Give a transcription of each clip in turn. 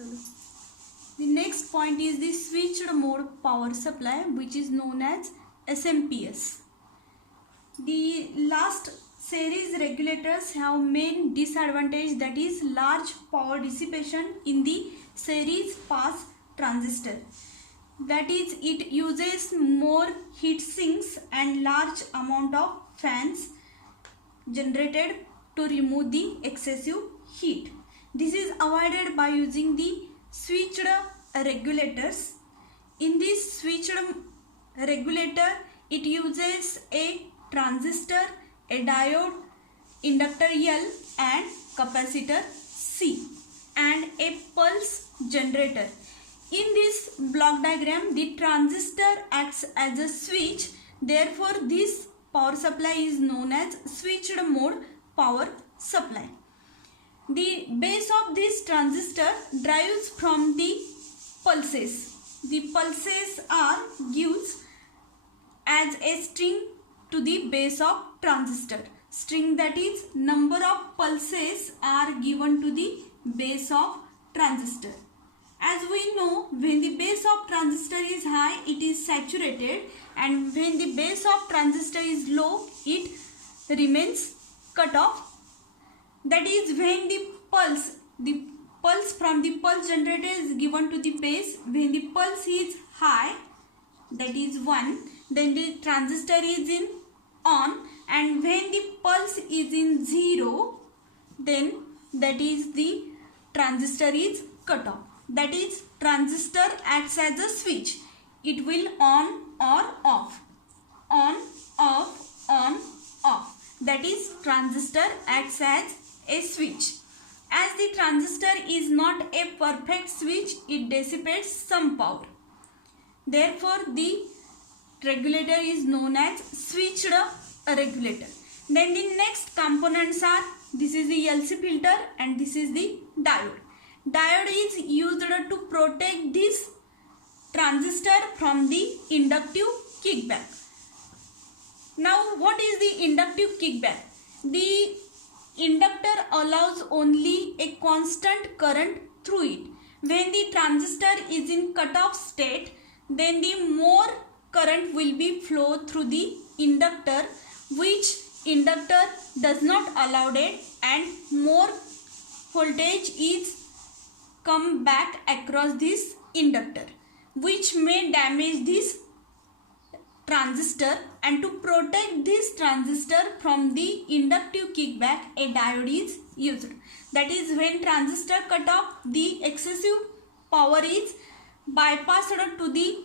The next point is the switched mode power supply, which is known as SMPS. The last series regulators have main disadvantage, that is large power dissipation in the series pass transistor. That is, it uses more heat sinks and large amount of fans generated to remove the excessive heat. This is avoided by using the switched regulators. In this switched regulator, it uses a transistor, a diode, inductor L and capacitor C, and a pulse generator. In this block diagram, the transistor acts as a switch. Therefore, this power supply is known as switched mode power supply. The base of this transistor derives from the pulses. The pulses are gives as a string to the base of transistor. String, that is number of pulses are given to the base of transistor. As we know, when the base of transistor is high, it is saturated, and when the base of transistor is low, it remains cut off. That is, when the pulse from the pulse generator is given to the base, when the pulse is high, that is 1, then the transistor is in on, and when the pulse is in 0, then that is the transistor is cut off. That is, transistor acts as a switch. It will on or off, on, off, on, off. That is, transistor acts as a switch. As the transistor is not a perfect switch, it dissipates some power. Therefore, the regulator is known as switched regulator. Then the next components are, this is the LC filter and this is the diode. Diode is used to protect this transistor from the inductive kickback. Now, what is the inductive kickback? The inductor allows only a constant current through it. When the transistor is in cutoff state, then the more current will be flow through the inductor, which inductor does not allow it, and more voltage is come back across this inductor, which may damage this transistor. And to protect this transistor from the inductive kickback, a diode is used. That is, when transistor cut off, the excessive power is bypassed to the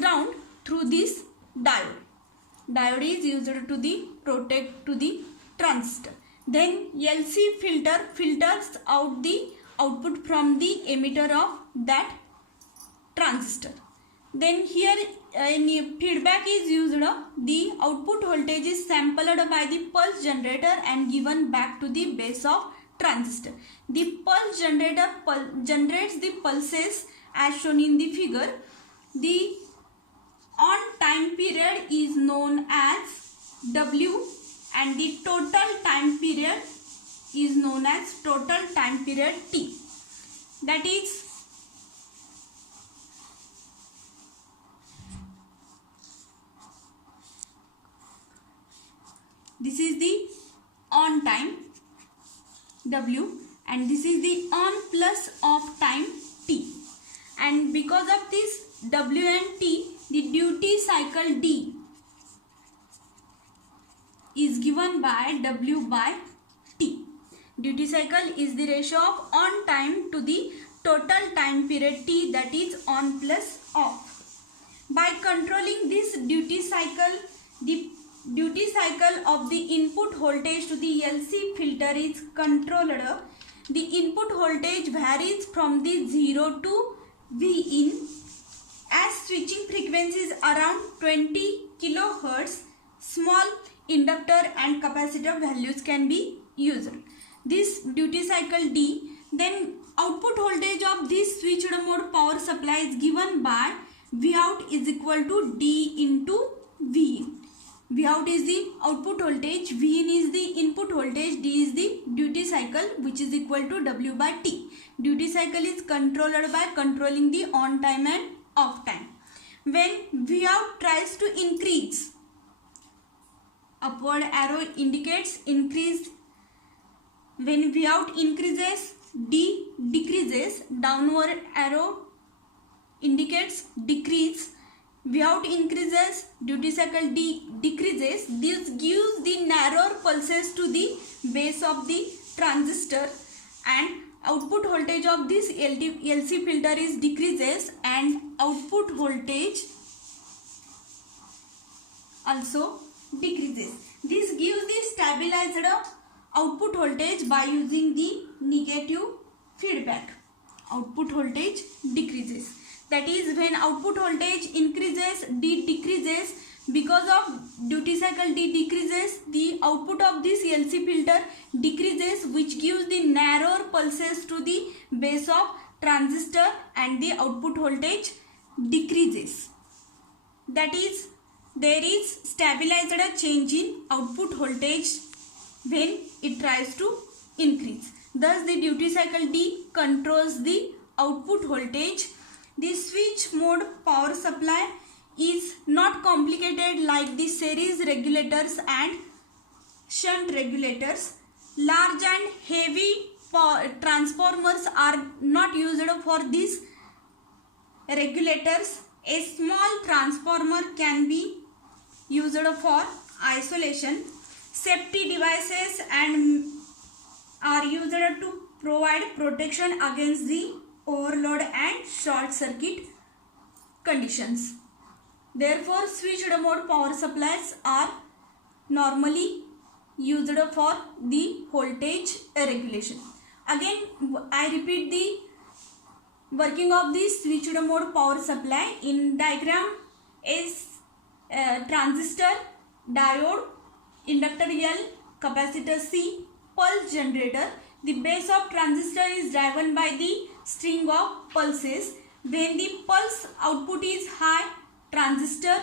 ground through this diode. Diode is used to the protect to the transistor. Then LC filter filters out the output from the emitter of that transistor. Then here feedback is used. The output voltage is sampled by the pulse generator and given back to the base of transistor. The pulse generator generates the pulses as shown in the figure. The on time period is known as W, and the total time period is known as total time period T. That is, this is the on time W, and this is the on plus of time T. And because of this W and T, the duty cycle D is given by W by T. Duty cycle is the ratio of on time to the total time period T, that is on plus off. By controlling this duty cycle, the duty cycle of the input voltage to the LC filter is controlled. The input voltage varies from the 0 to V in. As switching frequencies around 20 kHz, small inductor and capacitor values can be used. This duty cycle D, then output voltage of this switched mode power supply is given by V out is equal to D into V in. V out is the output voltage, V in is the input voltage, D is the duty cycle, which is equal to W by T. Duty cycle is controlled by controlling the on time and off time. When V out tries to increase, upward arrow indicates increase. When V out increases, D decreases. Downward arrow indicates decrease. V out increases, duty cycle D decreases. This gives the narrower pulses to the base of the transistor, and output voltage of this LC filter is decreases, and output voltage also decreases. This gives the stabilized output voltage by using the negative feedback. Output voltage decreases. That is, when output voltage increases, D decreases. Because of duty cycle D decreases, the output of this LC filter decreases, which gives the narrower pulses to the base of transistor, and the output voltage decreases. That is, there is stabilized change in output voltage when it tries to increase. Thus, the duty cycle D controls the output voltage. The switch mode power supply is not complicated like the series regulators and shunt regulators. Large and heavy transformers are not used for these regulators. A small transformer can be used for isolation. Safety devices and are used to provide protection against the overload and short circuit conditions. Therefore, switched mode power supplies are normally used for the voltage regulation. Again, I repeat the working of the switched mode power supply. In diagram is transistor, diode, inductor L, capacitor C, pulse generator. The base of transistor is driven by the string of pulses. When the pulse output is high, transistor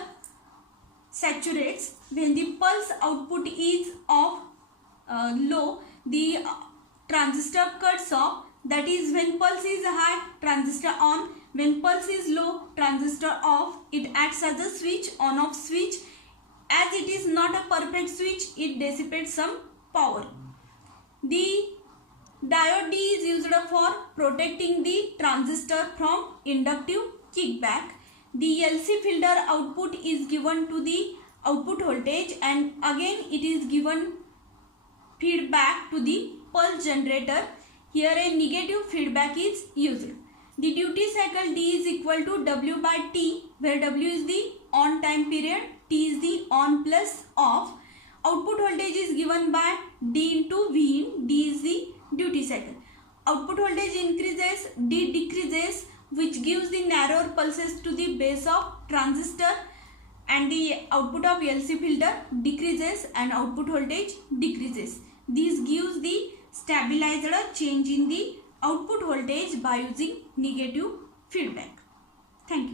saturates. When the pulse output is of low, the transistor cuts off. That is, when pulse is high, transistor on. When pulse is low, transistor off. It acts as a switch, on off switch. As it is not a perfect switch, it dissipates some power. The diode D is used for protecting the transistor from inductive kickback. The LC filter output is given to the output voltage, and again it is given feedback to the pulse generator. Here a negative feedback is used. The duty cycle D is equal to W by T, where W is the on time period, T is the on plus off. Output voltage is given by D into V in, D is the duty cycle. Output voltage increases, D decreases, which gives the narrower pulses to the base of transistor, and the output of LC filter decreases and output voltage decreases. This gives the stabilized change in the output voltage by using negative feedback. Thank you.